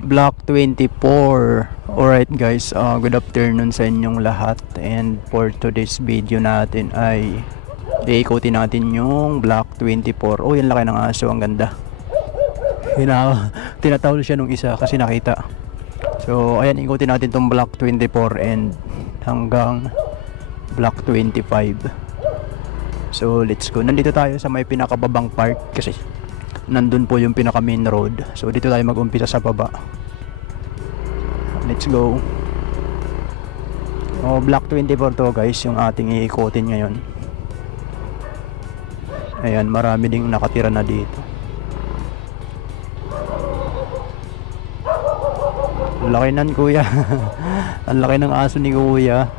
Block 24. Alright guys, good afternoon sa inyong lahat. And for today's video natin ay iikutin natin yung Block 24. Oh, yung laki ng aso, ang ganda. Tinatawal siya nung isa kasi nakita. So ayan, ikutin natin tong Block 24 and hanggang Block 25. So let's go. Nandito tayo sa may pinakababang part kasi nandun po yung pinaka main road. So dito tayo mag-umpisa sa baba. Let's go. Block 24 to guys, yung ating iikutin ngayon. Ayan, marami ding nakatira na dito. Laki nan kuya. Ang laki ng aso ni kuya.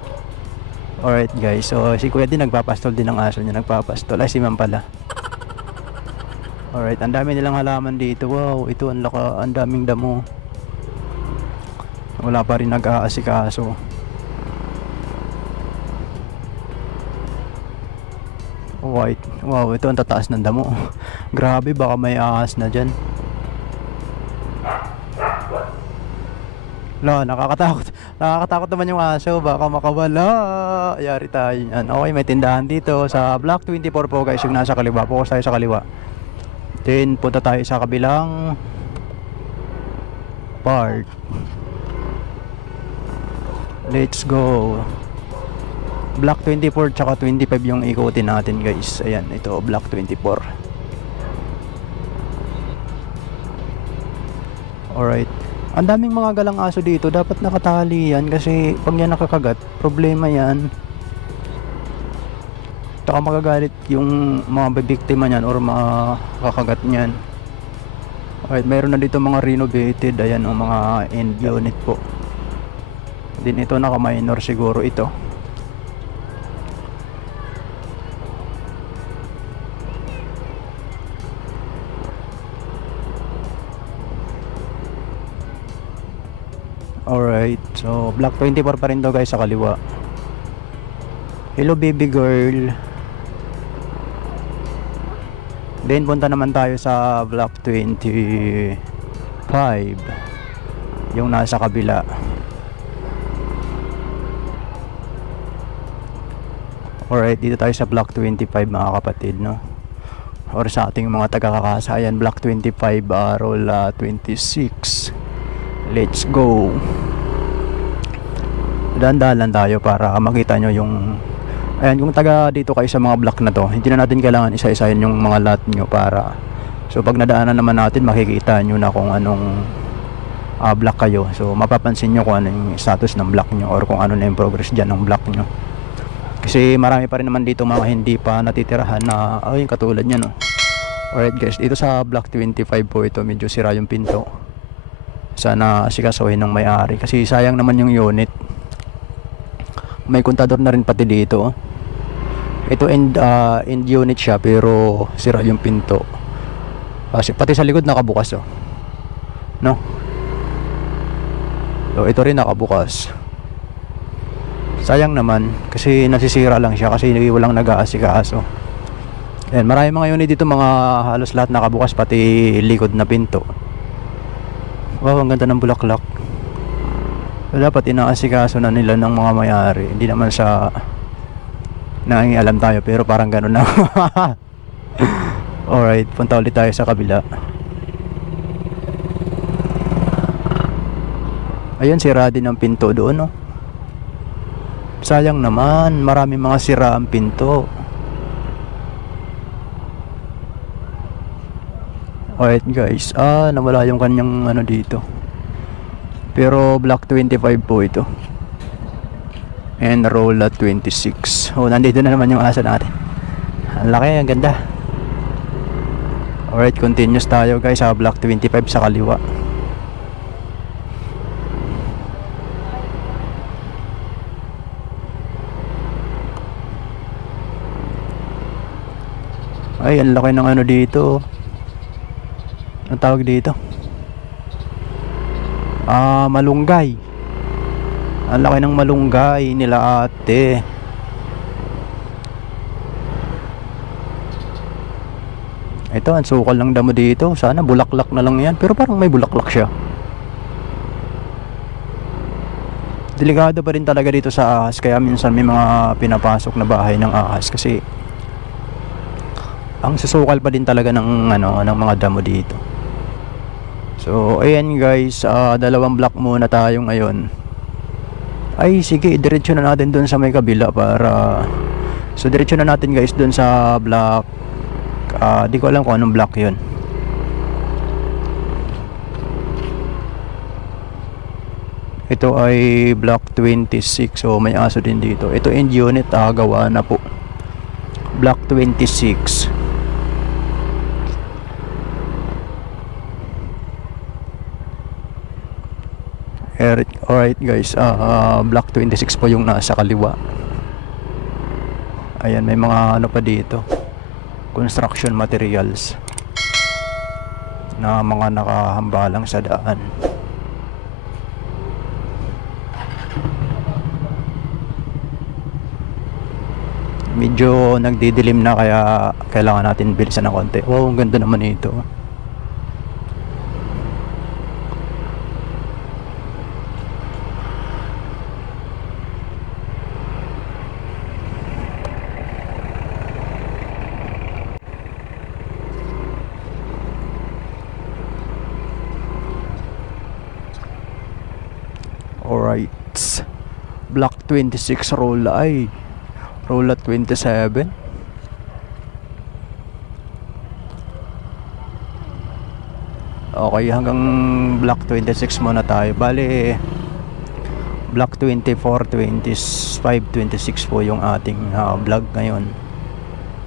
Alright guys, so si kuya din nagpapastol din ng aso niya. Nagpapastol, ay si ma'am pala. Alright, ang dami nilang halaman dito. Wow, ito ang daming damo. Wala pa rin nag-aasikaso. White. Wow, ito ang tataas ng damo. Grabe, baka may ahas na dyan. Nakakatakot. Nakakatakot naman yung aso. Baka makawala. Yari tayo yan. Okay, may tindahan dito sa Block 24 po guys, yung nasa kaliwa. Focus tayo sa kaliwa. Then punta tayo sa kabilang part. Let's go. Block 24 tsaka 25 yung ikutin natin guys. Ayan, ito Block 24. Alright. Ang daming mga galang aso dito. Dapat nakatali yan kasi pag yan nakakagat, problema yan. Taka magagalit yung mga bibiktima nyan or mga kakagat nyan. Alright, mayroon na dito mga renovated. Ayan, mga end unit po. Din ito naka-minor siguro ito. Alright, so Block 24 pa rin daw guys sa kaliwa. Hello baby girl. Then punta naman tayo sa Block 25, yung nasa kabila. Alright, dito tayo sa Block 25 mga kapatid, no? Or sa ating mga taga-kakasayan, Block 25, roll 26. Let's go. Dahan-dahan tayo para makita nyo yung... Ayan, kung taga dito kayo sa mga block na to, hindi na natin kailangan isa-isahin yung mga lot nyo para... So pag nadaanan naman natin, makikita nyo na kung anong block kayo. So mapapansin nyo kung ano yung status ng block nyo or kung ano na yung progress dyan ng block nyo. Kasi marami pa rin naman dito mga hindi pa natitirahan na ay katulad niyan, no. Alright guys, dito sa Block 25 po ito, medyo sira yung pinto. Sana asikasuhin ng may-ari kasi sayang naman yung unit. May kontador na rin pati dito. Ito end unit siya pero sira yung pinto. Kasi pati sa likod nakabukas, oh. No? So ito rin nakabukas. Sayang naman kasi nasisira lang siya kasi walang nag-aasikaso. Ayan, marami mga unit dito, mga halos lahat nakabukas pati likod na pinto. Wow, ang ganda ng bulaklak. So, dapat inaasikaso na nila ng mga may-ari. Hindi naman sa nangingialam tayo pero parang gano'n na. Alright, punta ulit tayo sa kabila. Ayun, sira din ang pinto doon, no? Sayang naman, marami mga sira ang pinto. Alright guys, nawala yung kanyang ano dito. Pero Block 25 po ito. And roll 26. Nandito na naman yung asa natin. Ang laki, ang ganda. Alright, continuous tayo guys sa Block 25 sa kaliwa. Ay, ang laki ng ano dito. Ang tawag dito? Malunggay. Ang laki ng malunggay nila ate. Ito, ang sukal ng damo dito. Sana bulaklak na lang yan. Pero parang may bulaklak siya. delikado pa rin talaga dito sa ahas, kaya minsan may mga pinapasok na bahay ng ahas kasi ang susukal pa din talaga ng ng mga damo dito. So ayan guys, dalawang block muna tayo ngayon. Ay sige, diretso na natin dun sa may kabila para so diretso na natin guys dun sa block, di ko alam kung anong block yun. Ito ay block 26. So may aso din dito. Ito end unit, gawa na po. Block 26. Alright guys, block 26 po yung nasa kaliwa. Ayan, may mga ano pa dito, construction materials na mga nakahambalang sa daan. Medyo nagdidilim na kaya kailangan natin bilisan ng konti. Wow, ang ganda naman ito. Alright, block 26 rolla ay rolla 27. Okay, hanggang block 26 muna tayo. Bale block 24, 25, 26 po yung ating vlog ngayon.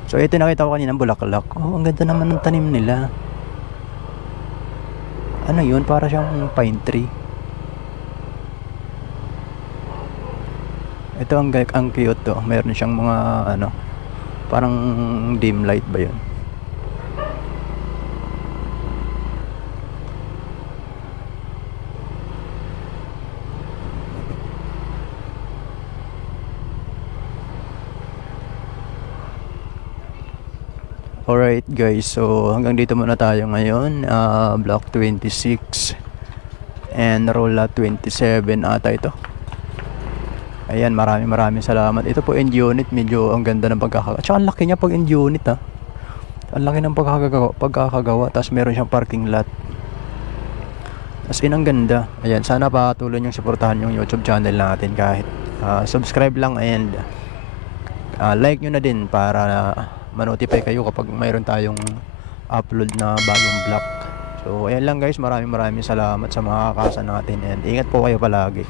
So ito nakita ko kanina, bulaklak. Oh, ang ganda naman ng tanim nila. Ano yun? Para siyang pine tree. Ito ang cute to. Meron siyang mga parang dim light ba yun? Alright guys, so hanggang dito muna tayo ngayon. Block 26 and rolla 27 ata ito. Ayan, maraming salamat. Ito po end unit, medyo ang ganda ng pagkakagawa. Tsaka ang laki niya pag end unit Ang laki ng pagkakagawa. Tapos meron siyang parking lot. As in, ang ganda. Ayan, sana patuloy niyong suportahan yung YouTube channel natin kahit subscribe lang and like nyo na din para ma-notify kayo kapag mayroon tayong upload na bagong vlog. So ayan lang guys, maraming salamat sa mga kakasa natin and ingat po kayo palagi.